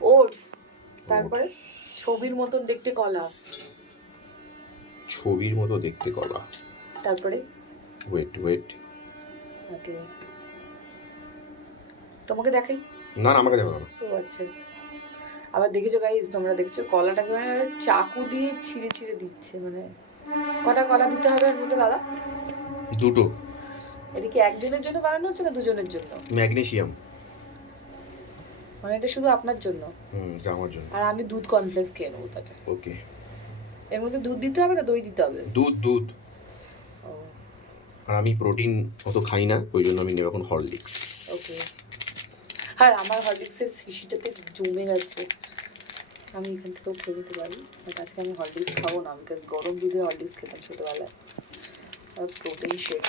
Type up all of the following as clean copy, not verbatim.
Oats, তারপরে ছবির মতন দেখতে কলা, ছবির মতো দেখতে কলা, তারপরে ওয়েট ওয়েট, ওকে তোমাকে দেখাই। না না আমাকে দেখো না। ও আচ্ছা, আবার দেখেছো গাইস, তোমরা দেখছো কলাটাকে মানে চাকু দিয়ে ছিঁড়ে ছিঁড়ে দিচ্ছে, মানে কটা কলা দিতে হবে এর মধ্যে দাদা? দুটো। এটা কি একজনের জন্য বানানো হচ্ছে না দুজনের জন্য? ম্যাগনেসিয়াম। মানে এটা শুধু আপনার জন্য? এটা আমার জন্য। আর আমি দুধ কর্নফ্লেক্স খেয়ে নেবো তাহলে। ওকে। এর মধ্যে দুধ দিতে হবে না দই দিতে হবে? দুধ দুধ। ও আর আমি প্রোটিন অত খাই না, ওই জন্য আমি নেব এখন হরলিক্স। ওকে। আর আমার হরলিক্সের শিশিটাতে জমে গেছে, আমি এখান থেকেও খেয়ে নিতে পারি, বাট আজকে আমি হরলিক্স খাবো না, বিকজ গরম দুধে হরলিক্স খেতাম ছোটোবেলায়। আর প্রোটিন শেক,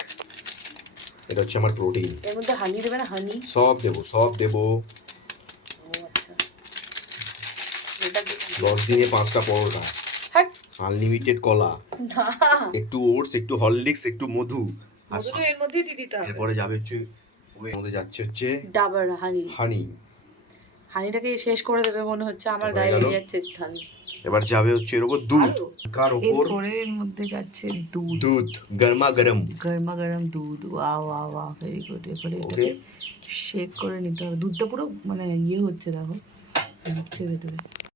এটা হচ্ছে আমার প্রোটিন। এর মধ্যে হানি দেবে না? হানি সব দেবো সব দেবো। ও আচ্ছা, এটা 10 দিনে 5টা পরোটা, হ্যাঁ আনলিমিটেড কলা, না, একটু ওটস, একটু হরলিক্স, একটু মধু, আর মধু তো এর মধ্যেই দিয়ে দিতে হবে। এরপরে যাবে হচ্ছে ওই মধ্যে যাচ্ছে হচ্ছে ডাবার হানি। হানি। হানিটাকে শেষ করে দেবে মনে হচ্ছে, আমার হয়ে গায়ে গেল। লেগে যাচ্ছে হানি। এবার যাবে হচ্ছে এর উপর দুধ, কার উপর? এরপরে এর মধ্যে যাচ্ছে দুধ, দুধ গরমা গরম। গরমা গরম দুধ, wow wow wow, very good. এরপরে ওকে। এটাকে শেক করে নিতে হবে, দুধটা পুরো মানে ইয়ে হচ্ছে, দেখো দিচ্ছে ভেতরে।